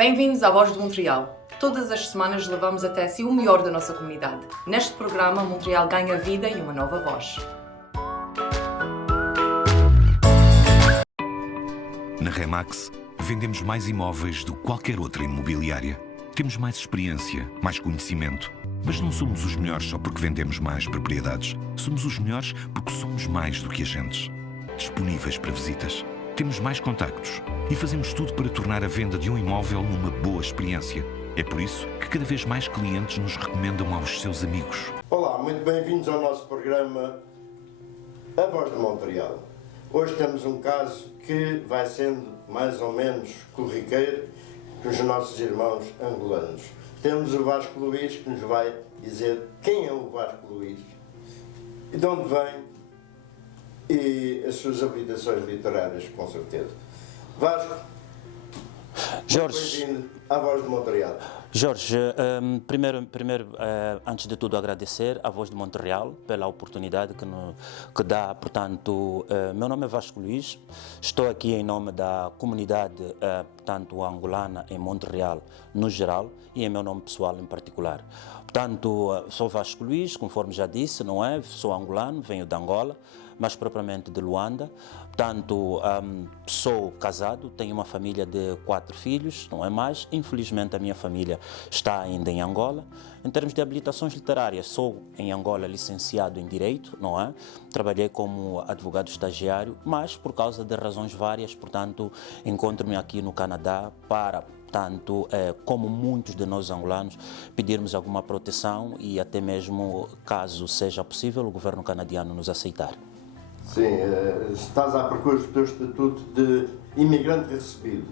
Bem-vindos à Voz de Montreal. Todas as semanas levamos até si o melhor da nossa comunidade. Neste programa, Montreal ganha vida e uma nova voz. Na Remax, vendemos mais imóveis do que qualquer outra imobiliária. Temos mais experiência, mais conhecimento. Mas não somos os melhores só porque vendemos mais propriedades. Somos os melhores porque somos mais do que agentes. Disponíveis para visitas. Temos mais contactos e fazemos tudo para tornar a venda de um imóvel numa boa experiência. É por isso que cada vez mais clientes nos recomendam aos seus amigos. Olá, muito bem-vindos ao nosso programa A Voz de Montreal. Hoje temos um caso que vai sendo mais ou menos corriqueiro com os nossos irmãos angolanos. Temos o Vasco Luís que nos vai dizer quem é o Vasco Luís e de onde vem e as suas habilitações literárias, com certeza. Vasco, Jorge, bem-vindo à Voz de Montreal. Jorge, primeiro, antes de tudo, agradecer à Voz de Montreal pela oportunidade que dá. Portanto, meu nome é Vasco Luís, estou aqui em nome da comunidade, portanto, angolana em Montreal, no geral, e em meu nome pessoal em particular. Portanto, sou Vasco Luís, conforme já disse, não é? Sou angolano, venho de Angola, mais propriamente de Luanda. Portanto, sou casado, tenho uma família de 4 filhos, não é mais. Infelizmente, a minha família está ainda em Angola. Em termos de habilitações literárias, sou em Angola licenciado em Direito, não é? Trabalhei como advogado estagiário, mas por causa de razões várias, portanto, encontro-me aqui no Canadá para, portanto, como muitos de nós angolanos, pedirmos alguma proteção e até mesmo, caso seja possível, o governo canadiano nos aceitar. Sim, estás à procura do teu estatuto de imigrante recebido.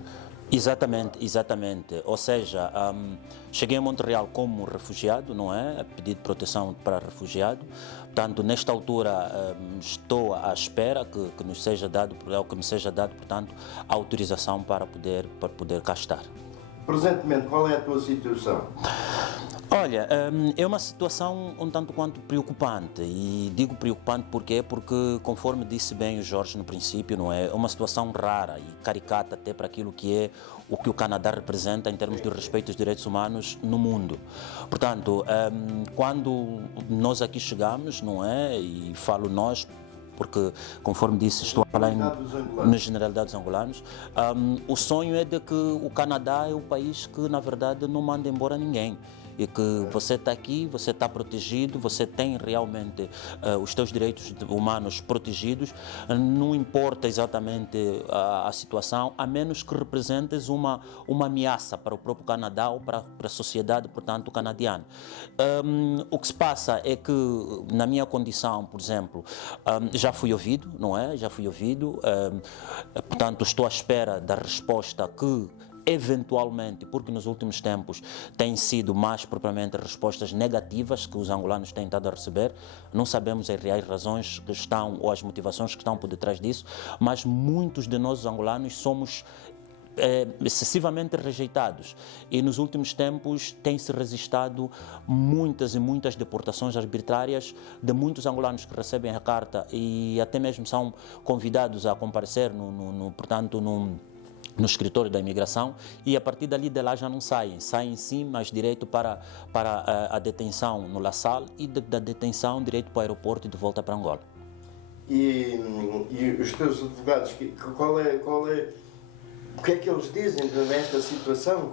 Exatamente. Ou seja, cheguei a Montreal como refugiado, não é? A pedir de proteção para refugiado. Portanto, nesta altura estou à espera que nos seja dado, que me seja dado, portanto, a autorização para poder cá estar. Presentemente, qual é a tua situação? Olha, é uma situação um tanto quanto preocupante, e digo preocupante porque conforme disse bem o Jorge no princípio, não é uma situação rara e caricata até para aquilo que é o que o Canadá representa em termos de respeito aos direitos humanos no mundo. Portanto, quando nós aqui chegamos, não é, e falo nós, porque, conforme disse, estou a falar na generalidade dos angolanos, o sonho é de que o Canadá é o país que, na verdade, não manda embora ninguém. E que você está aqui, você está protegido, você tem realmente os seus direitos humanos protegidos, não importa exatamente a situação, a menos que representes uma ameaça para o próprio Canadá ou para a sociedade, portanto, canadiana. O que se passa é que, na minha condição, por exemplo, já fui ouvido, não é? Já fui ouvido, portanto, estou à espera da resposta que eventualmente, porque nos últimos tempos têm sido mais propriamente respostas negativas que os angolanos têm estado a receber. Não sabemos as reais razões que estão ou as motivações que estão por detrás disso, mas muitos de nós, os angolanos, somos excessivamente rejeitados, e nos últimos tempos tem-se registrado muitas e muitas deportações arbitrárias de muitos angolanos que recebem a carta e até mesmo são convidados a comparecer no escritório da imigração, e a partir dali de lá já não saem sim, mas direito para a detenção no La Salle, e da detenção direito para o aeroporto e de volta para Angola. E os teus advogados, o que é que eles dizem nesta situação?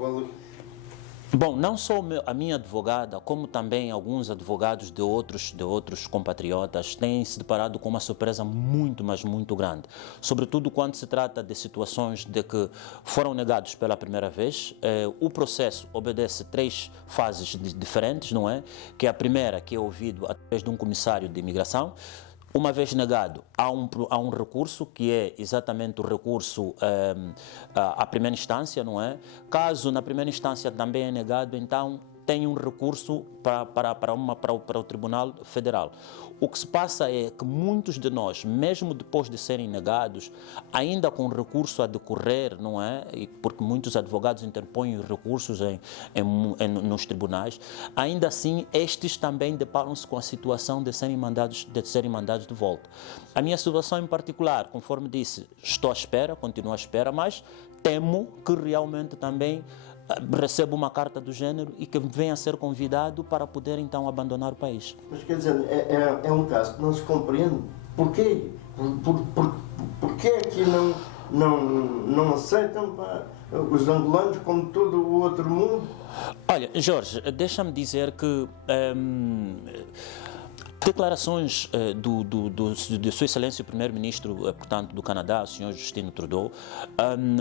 Bom, não só a minha advogada, como também alguns advogados de outros compatriotas têm se deparado com uma surpresa muito, mas muito grande. Sobretudo quando se trata de situações de que foram negados pela primeira vez. O processo obedece 3 fases diferentes, não é? Que é a primeira, que é ouvido através de um comissário de imigração. Uma vez negado, há um recurso, que é exatamente o recurso à primeira instância, não é? Caso na primeira instância também é negado, então tem um recurso para o Tribunal Federal. O que se passa é que muitos de nós, mesmo depois de serem negados, ainda com recurso a decorrer, não é? Porque muitos advogados interpõem recursos nos tribunais, ainda assim estes também deparam-se com a situação de serem mandados de volta. A minha situação em particular, conforme disse, estou à espera, continuo à espera, mas temo que realmente também recebe uma carta do género e que venha a ser convidado para poder então abandonar o país. Mas quer dizer, é um caso que não se compreende. Porquê? Porquê é que não aceitam os angolanos como todo o outro mundo? Olha, Jorge, deixa-me dizer que declarações de Sua Excelência o Primeiro-Ministro, portanto, do Canadá, o Sr. Justin Trudeau,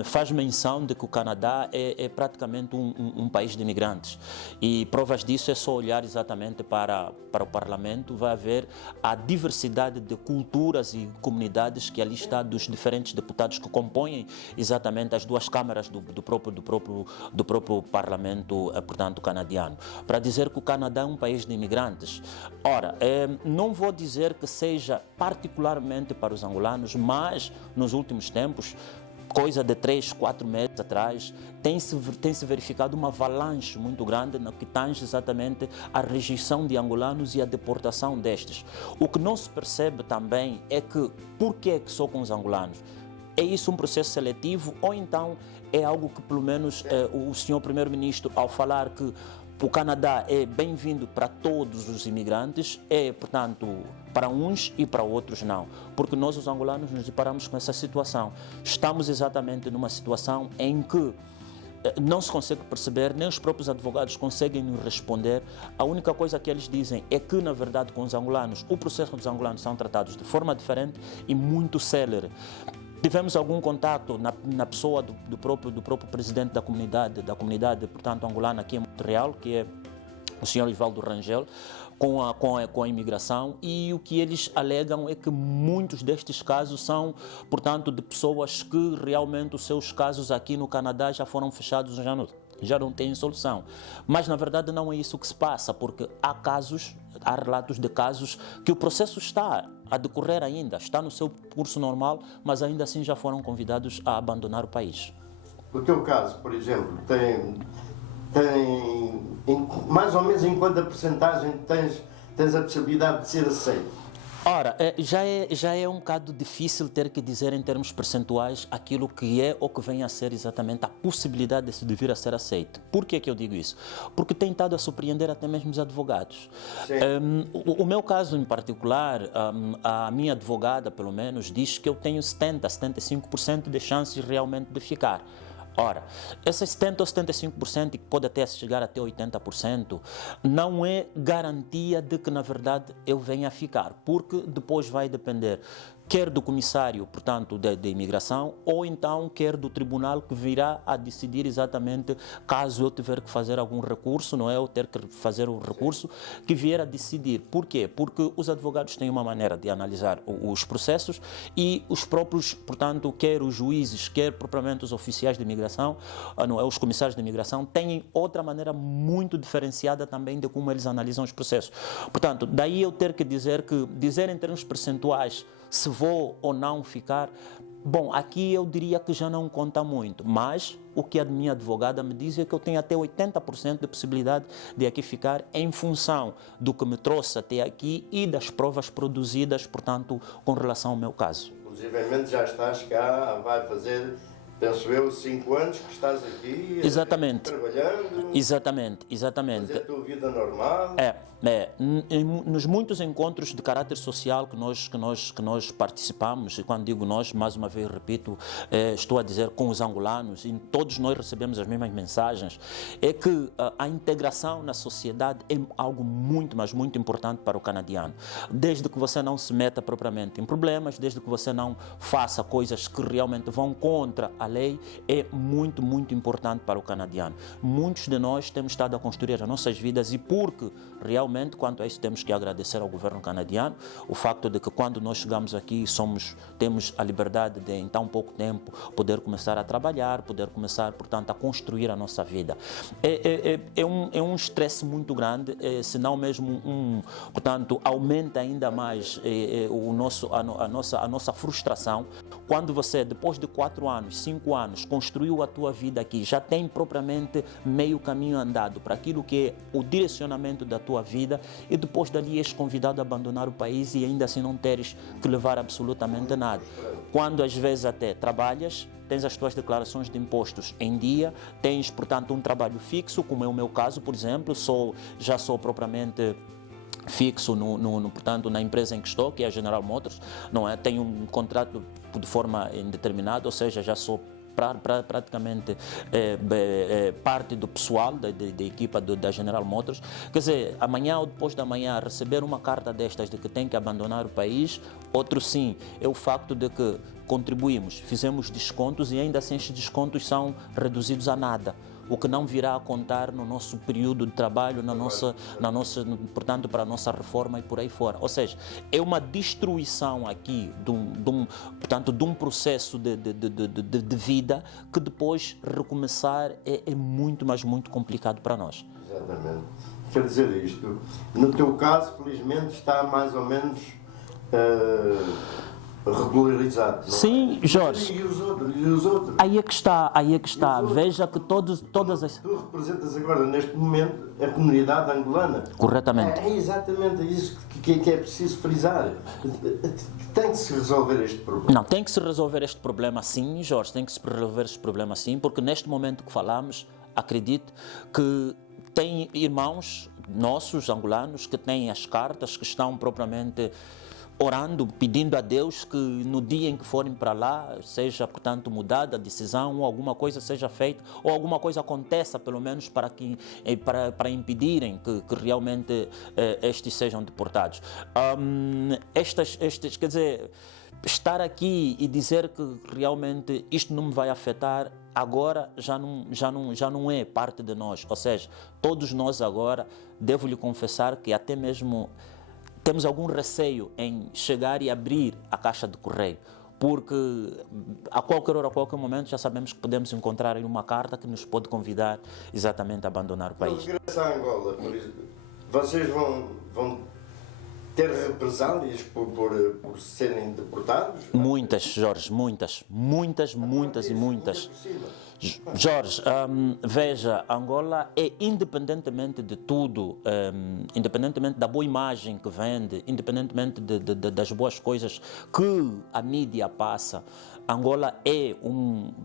faz menção de que o Canadá é praticamente um país de imigrantes. E provas disso é só olhar exatamente para o Parlamento, vai haver a diversidade de culturas e comunidades que ali está dos diferentes deputados que compõem exatamente as duas câmaras do próprio Parlamento, portanto, canadiano. Para dizer que o Canadá é um país de imigrantes. Ora, não vou dizer que seja particularmente para os angolanos, mas nos últimos tempos, coisa de 3, 4 meses atrás, tem-se verificado uma avalanche muito grande no que tange exatamente a rejeição de angolanos e a deportação destes. O que não se percebe também é que, por que só com os angolanos? É isso um processo seletivo ou então é algo que pelo menos o senhor Primeiro-Ministro, ao falar que o Canadá é bem-vindo para todos os imigrantes, é, portanto, para uns e para outros não. Porque nós, os angolanos, nos deparamos com essa situação. Estamos exatamente numa situação em que não se consegue perceber, nem os próprios advogados conseguem nos responder. A única coisa que eles dizem é que, na verdade, com os angolanos, o processo dos angolanos são tratados de forma diferente e muito célere. Tivemos algum contato na pessoa do próprio presidente da comunidade, portanto, angolana aqui em Montreal, que é o senhor Ivaldo Rangel, com a imigração, e o que eles alegam é que muitos destes casos são, portanto, de pessoas que realmente os seus casos aqui no Canadá já foram fechados, já não têm solução. Mas, na verdade, não é isso que se passa, porque há relatos de casos que o processo está a decorrer ainda, está no seu curso normal, mas ainda assim já foram convidados a abandonar o país. O teu caso, por exemplo, tem mais ou menos em quanta porcentagem tens a possibilidade de ser aceito? Ora, já é um bocado difícil ter que dizer em termos percentuais aquilo que é ou que vem a ser exatamente a possibilidade de se vir a ser aceito. Por que eu digo isso? Porque tem estado a surpreender até mesmo os advogados. O meu caso em particular, a minha advogada, pelo menos, diz que eu tenho 75% de chances realmente de ficar. Ora, esses 70% ou 75%, que pode até chegar até 80%, não é garantia de que, na verdade, eu venha a ficar, porque depois vai depender quer do comissário, portanto, de imigração, ou então quer do tribunal que virá a decidir exatamente caso eu tiver que fazer algum recurso, não é? Ou ter que fazer o recurso, que vier a decidir. Por quê? Porque os advogados têm uma maneira de analisar os processos e os próprios, portanto, quer os juízes, quer propriamente os oficiais de imigração, não é? Os comissários de imigração, têm outra maneira muito diferenciada também de como eles analisam os processos. Portanto, daí eu ter que dizer em termos percentuais, se vou ou não ficar, bom, aqui eu diria que já não conta muito, mas o que a minha advogada me diz é que eu tenho até 80% de possibilidade de aqui ficar em função do que me trouxe até aqui e das provas produzidas, portanto, com relação ao meu caso. Inclusive já estás cá, vai fazer, penso eu, 5 anos que estás aqui, exatamente, trabalhando, exatamente, fazer a tua vida normal. Nos muitos encontros de caráter social que nós participamos, e quando digo nós, mais uma vez repito, estou a dizer com os angolanos, e todos nós recebemos as mesmas mensagens, é que a integração na sociedade é algo muito, mas muito importante para o canadiano. Desde que você não se meta propriamente em problemas, desde que você não faça coisas que realmente vão contra a lei, é muito, muito importante para o canadiano. Muitos de nós temos estado a construir as nossas vidas e porque realmente, quanto a isso, temos que agradecer ao governo canadiano o facto de que quando nós chegamos aqui temos a liberdade de em tão pouco tempo poder começar a trabalhar, poder começar, portanto, a construir a nossa vida. É um estresse muito grande, se não mesmo portanto, aumenta ainda mais a nossa frustração quando você, depois de 4 anos, 5 anos, construiu a tua vida aqui, já tem propriamente meio caminho andado para aquilo que é o direcionamento da tua vida, vida e depois dali és convidado a abandonar o país e ainda assim não teres que levar absolutamente nada. Quando às vezes até trabalhas, tens as tuas declarações de impostos em dia, tens, portanto, um trabalho fixo, como é o meu caso, por exemplo, já sou propriamente fixo portanto, na empresa em que estou, que é a General Motors, não é? Tenho um contrato de forma indeterminada, ou seja, já sou praticamente parte do pessoal da equipa da General Motors. Quer dizer, amanhã ou depois da manhã receber uma carta destas de que tem que abandonar o país, outro sim, é o facto de que contribuímos, fizemos descontos e ainda assim estes descontos são reduzidos a nada, o que não virá a contar no nosso período de trabalho, portanto, para a nossa reforma e por aí fora. Ou seja, é uma destruição aqui de um processo de vida que depois recomeçar é muito, mas muito complicado para nós. Exatamente. Quer dizer isto, no teu caso, felizmente, está mais ou menos regularizado. Não? Sim, Jorge. E os outros? Aí é que está. Veja que todas as... Tu representas agora, neste momento, a comunidade angolana. Corretamente. É exatamente isso que é preciso frisar. Tem que se resolver este problema. Não, tem que se resolver este problema sim, Jorge, tem que se resolver este problema sim, porque neste momento que falamos, acredito que tem irmãos nossos, angolanos, que têm as cartas, que estão propriamente orando, pedindo a Deus que no dia em que forem para lá, seja, portanto, mudada a decisão, ou alguma coisa seja feita, ou alguma coisa aconteça, pelo menos, para impedirem que realmente estes sejam deportados. Quer dizer, estar aqui e dizer que realmente isto não me vai afetar, agora já não é parte de nós. Ou seja, todos nós agora, devo-lhe confessar que até mesmo temos algum receio em chegar e abrir a caixa de correio, porque a qualquer hora, a qualquer momento, já sabemos que podemos encontrar aí uma carta que nos pode convidar exatamente a abandonar o país. Regresso a Angola, por exemplo, vocês vão ter represálias por serem deportados? Muitas, Jorge, muitas. Jorge, veja, Angola é, independentemente de tudo, independentemente da boa imagem que vende, independentemente das boas coisas que a mídia passa, Angola é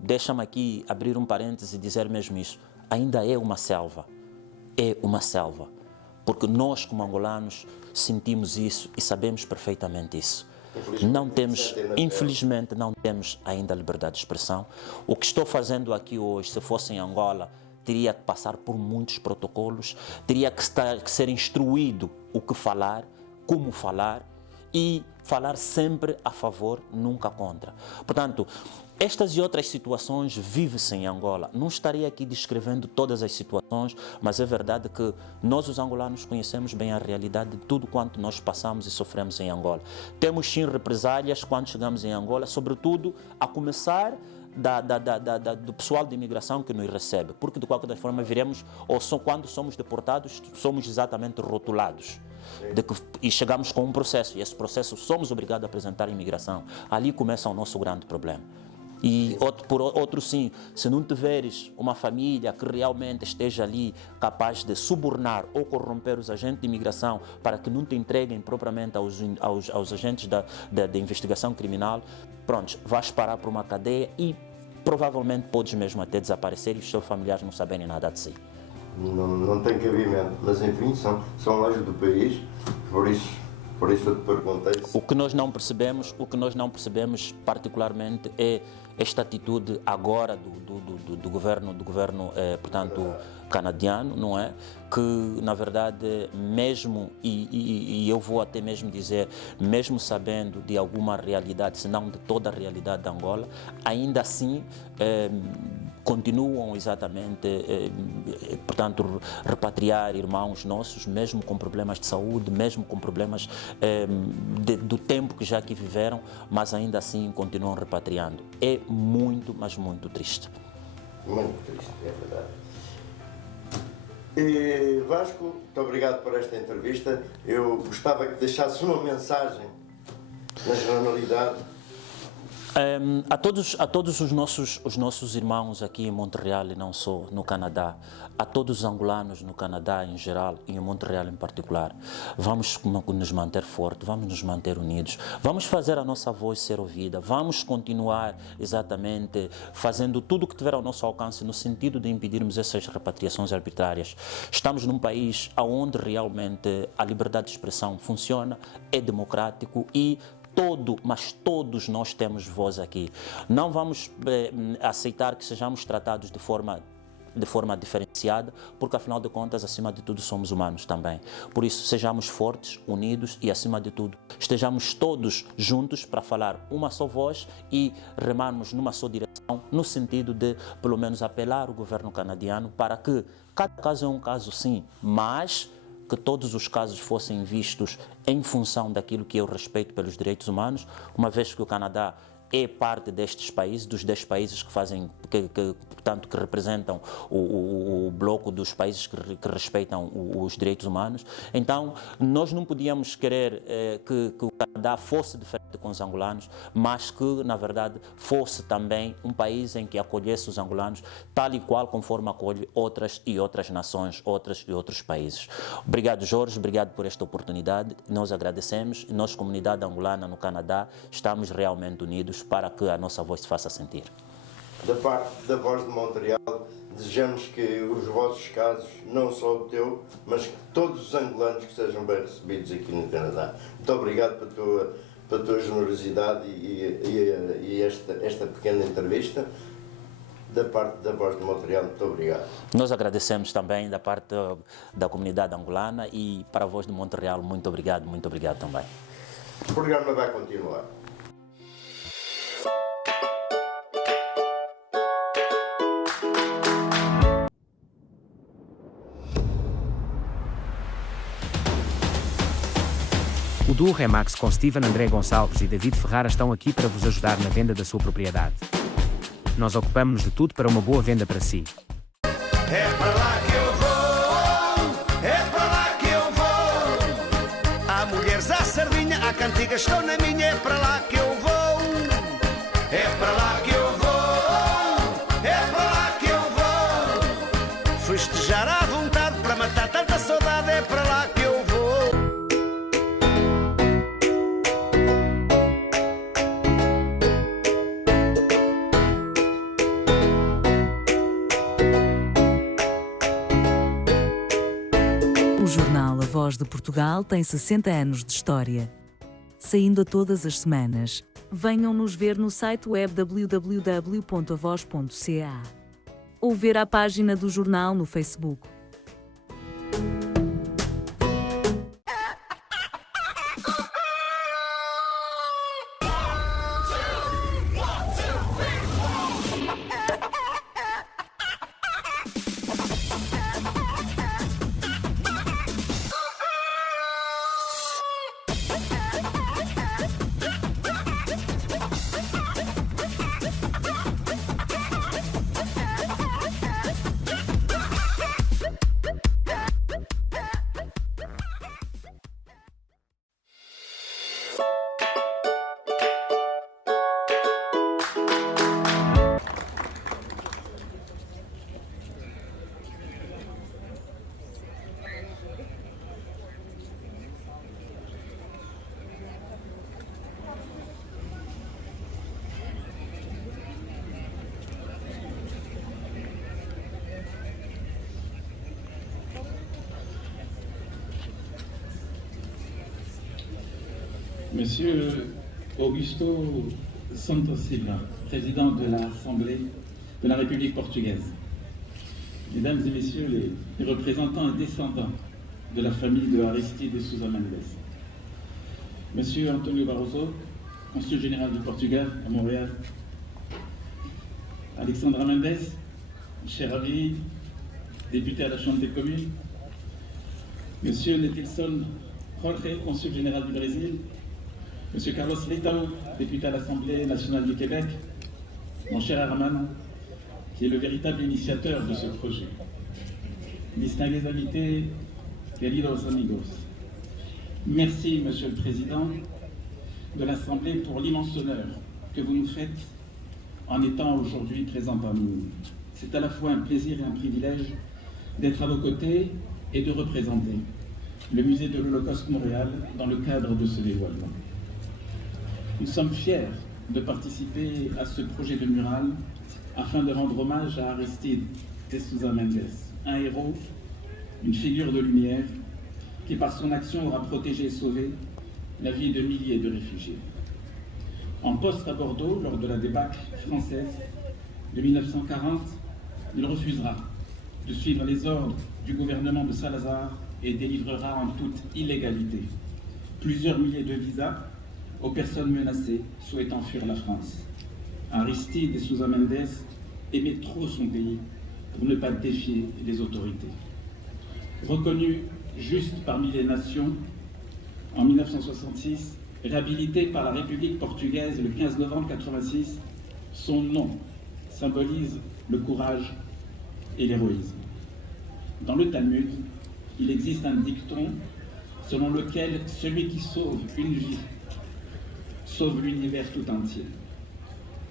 deixa-me aqui abrir um parêntese e dizer mesmo isso, ainda é uma selva. É uma selva. Porque nós, como angolanos, sentimos isso e sabemos perfeitamente isso. Infelizmente, não temos ainda liberdade de expressão. O que estou fazendo aqui hoje, se fosse em Angola, teria que passar por muitos protocolos, teria que ser instruído o que falar, como falar e falar sempre a favor, nunca contra. Portanto, estas e outras situações vive-se em Angola. Não estarei aqui descrevendo todas as situações, mas é verdade que nós, os angolanos, conhecemos bem a realidade de tudo quanto nós passamos e sofremos em Angola. Temos sim represálias quando chegamos em Angola, sobretudo a começar do pessoal de imigração que nos recebe, porque de qualquer forma viremos, quando somos deportados, somos exatamente rotulados. E chegamos com um processo, e esse processo somos obrigados a apresentar à imigração. Ali começa o nosso grande problema. E por outro sim, se não tiveres uma família que realmente esteja ali capaz de subornar ou corromper os agentes de imigração para que não te entreguem propriamente aos agentes da investigação criminal, pronto, vais parar por uma cadeia e provavelmente podes mesmo até desaparecer e os seus familiares não saberem nada de si. Não tem cabimento, mas enfim, são leis do país, por isso eu te perguntei. O que nós não percebemos particularmente é esta atitude agora do governo, portanto, canadiano, não é? Que, na verdade, mesmo, e eu vou até mesmo dizer, mesmo sabendo de alguma realidade, se não de toda a realidade de Angola, ainda assim continuam exatamente, portanto, repatriar irmãos nossos, mesmo com problemas de saúde, mesmo com problemas do tempo que já aqui viveram, mas ainda assim continuam repatriando. É muito, mas muito triste. Muito triste, é verdade. E Vasco, muito obrigado por esta entrevista. Eu gostava que deixasse uma mensagem na generalidade A todos os nossos irmãos aqui em Montreal e não só, no Canadá, a todos os angolanos no Canadá em geral e em Montreal em particular, vamos nos manter fortes, vamos nos manter unidos, vamos fazer a nossa voz ser ouvida, vamos continuar exatamente fazendo tudo o que tiver ao nosso alcance no sentido de impedirmos essas repatriações arbitrárias. Estamos num país onde realmente a liberdade de expressão funciona, é democrático e mas todos nós temos voz aqui. Não vamos aceitar que sejamos tratados de forma diferenciada, porque afinal de contas, acima de tudo, somos humanos também. Por isso, sejamos fortes, unidos e, acima de tudo, estejamos todos juntos para falar uma só voz e remarmos numa só direção, no sentido de, pelo menos, apelar ao governo canadiano para que cada caso é um caso, sim, mas que todos os casos fossem vistos em função daquilo que é o respeito pelos direitos humanos, uma vez que o Canadá é parte destes países, dos 10 países que fazem, portanto, que representam o bloco dos países que respeitam os direitos humanos. Então, nós não podíamos querer que o Canadá fosse diferente com os angolanos, mas que, na verdade, fosse também um país em que acolhesse os angolanos, tal e qual conforme acolhe outras nações, outros países. Obrigado, Jorge, obrigado por esta oportunidade. Nós agradecemos. Nós, comunidade angolana no Canadá, estamos realmente unidos para que a nossa voz se faça sentir. Da parte da Voz de Montreal, desejamos que os vossos casos, não só o teu, mas que todos os angolanos que sejam bem recebidos aqui no Canadá. Muito obrigado pela tua generosidade e esta pequena entrevista. Da parte da Voz de Montreal, muito obrigado. Nós agradecemos também da parte da comunidade angolana e para a Voz de Montreal, muito obrigado também. O programa vai continuar. O duo Remax com Steven André Gonçalves e David Ferrara estão aqui para vos ajudar na venda da sua propriedade. Nós ocupamos-nos de tudo para uma boa venda para si. É para lá que eu vou, é para lá que eu vou. Há mulheres à sardinha, há cantigas, estão na minha, é para lá que eu vou. É para lá que eu vou, é para lá que eu vou. Festejar à vontade para matar tanta saudade, é para lá que eu vou. O jornal A Voz de Portugal tem 60 anos de história. Saindo a todas as semanas. Venham nos ver no site web www.avoz.ca ou ver a página do jornal no Facebook. Monsieur Augusto Santos Silva, président de l'Assemblée de la République portugaise. Mesdames et messieurs les représentants et descendants de la famille de Aristide de Sousa Mendes. Monsieur Antonio Barroso, consul général du Portugal à Montréal. Alexandra Mendes, cher ami, député à la Chambre des communes. Monsieur Netilson Jorge, consul général du Brésil. Monsieur Carlos Leitão, député à l'Assemblée nationale du Québec, mon cher Herman, qui est le véritable initiateur de ce projet. Distingués invités, queridos amigos. Merci, Monsieur le Président de l'Assemblée, pour l'immense honneur que vous nous faites en étant aujourd'hui présent parmi nous. C'est à la fois un plaisir et un privilège d'être à vos côtés et de représenter le musée de l'Holocauste Montréal dans le cadre de ce dévoilement. Nous sommes fiers de participer à ce projet de mural afin de rendre hommage à Aristide de Sousa Mendes, un héros, une figure de lumière qui par son action aura protégé et sauvé la vie de milliers de réfugiés. En poste à Bordeaux, lors de la débâcle française de 1940, il refusera de suivre les ordres du gouvernement de Salazar et délivrera en toute illégalité plusieurs milliers de visas aux personnes menacées souhaitant fuir la France. Aristide de Sousa Mendes aimait trop son pays pour ne pas défier les autorités. Reconnu juste parmi les nations en 1966, réhabilité par la République portugaise le 15 novembre 1986, son nom symbolise le courage et l'héroïsme. Dans le Talmud, il existe un dicton selon lequel celui qui sauve une vie sauve l'univers tout entier.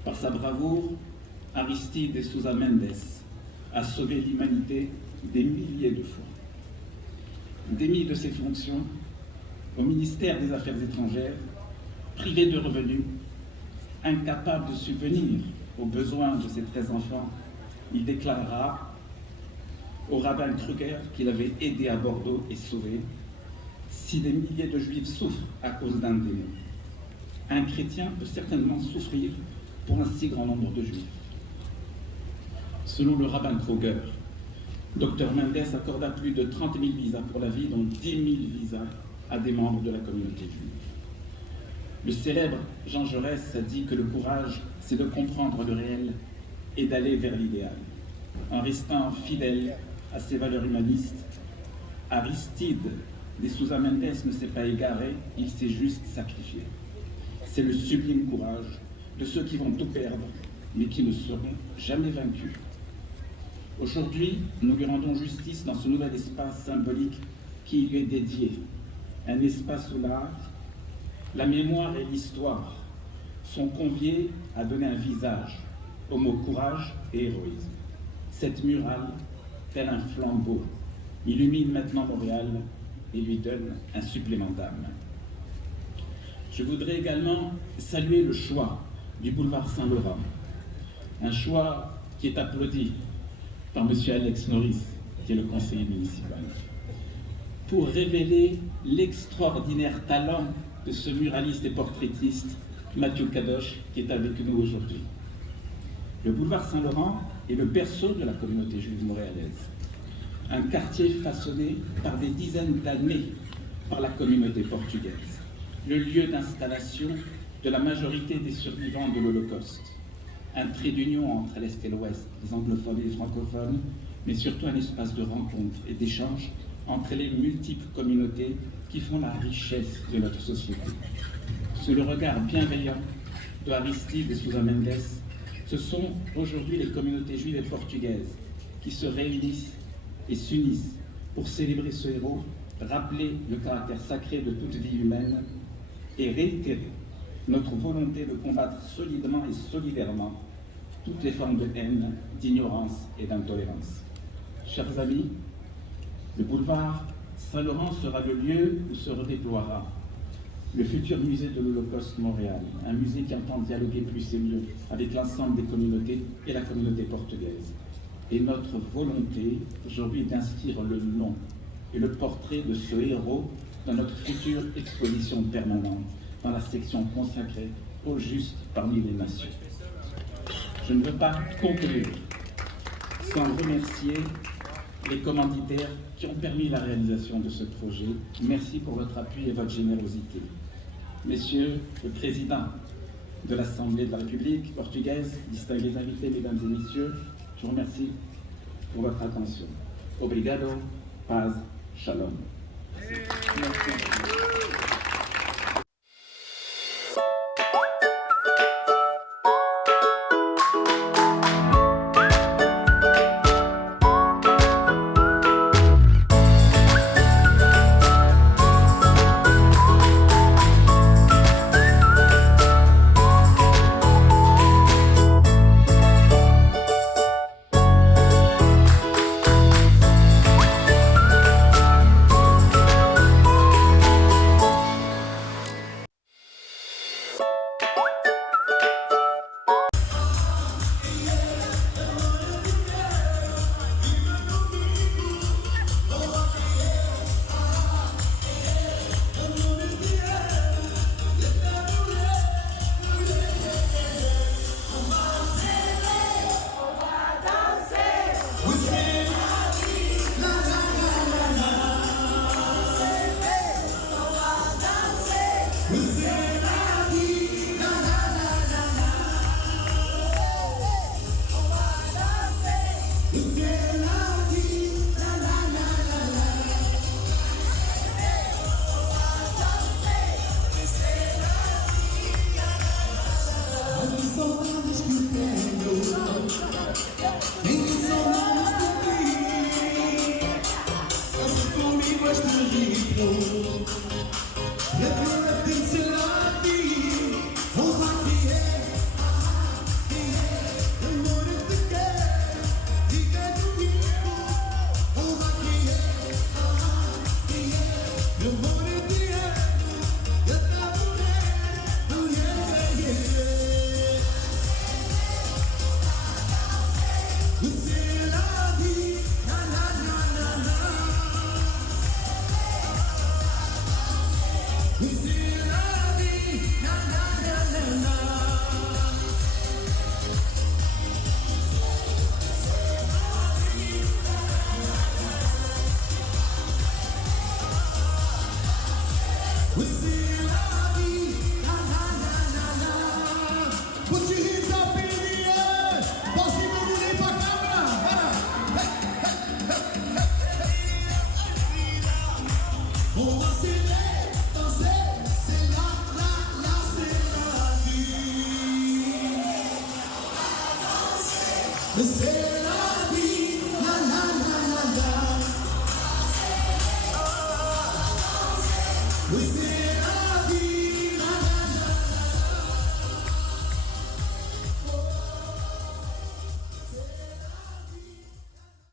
Par sa bravoure, Aristide de Sousa Mendes a sauvé l'humanité des milliers de fois. Démis de ses fonctions au ministère des Affaires étrangères, privé de revenus, incapable de subvenir aux besoins de ses 13 enfants, il déclarera au rabbin Kruger qu'il avait aidé à Bordeaux et sauvé: si des milliers de juifs souffrent à cause d'un démon, un chrétien peut certainement souffrir pour un si grand nombre de juifs. Selon le rabbin Kruger, Dr Mendes accorda plus de 30 000 visas pour la vie, dont 10 000 visas à des membres de la communauté juive. Le célèbre Jean Jaurès a dit que le courage, c'est de comprendre le réel et d'aller vers l'idéal. En restant fidèle à ses valeurs humanistes, Aristide de Sousa Mendes ne s'est pas égaré, il s'est juste sacrifié. C'est le sublime courage de ceux qui vont tout perdre, mais qui ne seront jamais vaincus. Aujourd'hui, nous lui rendons justice dans ce nouvel espace symbolique qui lui est dédié, un espace où l'art, la mémoire et l'histoire sont conviés à donner un visage aux mots courage et héroïsme. Cette murale, tel un flambeau, illumine maintenant Montréal et lui donne un supplément d'âme. Je voudrais également saluer le choix du boulevard Saint-Laurent, un choix qui est applaudi par M. Alex Norris, qui est le conseiller municipal, pour révéler l'extraordinaire talent de ce muraliste et portraitiste Mathieu Kadosh, qui est avec nous aujourd'hui. Le boulevard Saint-Laurent est le berceau de la communauté juive montréalaise, un quartier façonné par des dizaines d'années par la communauté portugaise, le lieu d'installation de la majorité des survivants de l'Holocauste, un trait d'union entre l'Est et l'Ouest, les anglophones et les francophones, mais surtout un espace de rencontre et d'échange entre les multiples communautés qui font la richesse de notre société. Sous le regard bienveillant de Aristide de Sousa Mendes, ce sont aujourd'hui les communautés juives et portugaises qui se réunissent et s'unissent pour célébrer ce héros, rappeler le caractère sacré de toute vie humaine et réitérer notre volonté de combattre solidement et solidairement toutes les formes de haine, d'ignorance et d'intolérance. Chers amis, le boulevard Saint-Laurent sera le lieu où se redéploiera le futur musée de l'Holocauste Montréal, un musée qui entend dialoguer plus et mieux avec l'ensemble des communautés et la communauté portugaise. Et notre volonté aujourd'hui d'inscrire le nom et le portrait de ce héros dans notre future exposition permanente, dans la section consacrée au juste parmi les nations. Je ne veux pas conclure sans remercier les commanditaires qui ont permis la réalisation de ce projet. Merci pour votre appui et votre générosité. Messieurs le Président de l'Assemblée de la République portugaise, distingués invités, mesdames et messieurs, je vous remercie pour votre attention. Obrigado, paz, shalom. Merci. We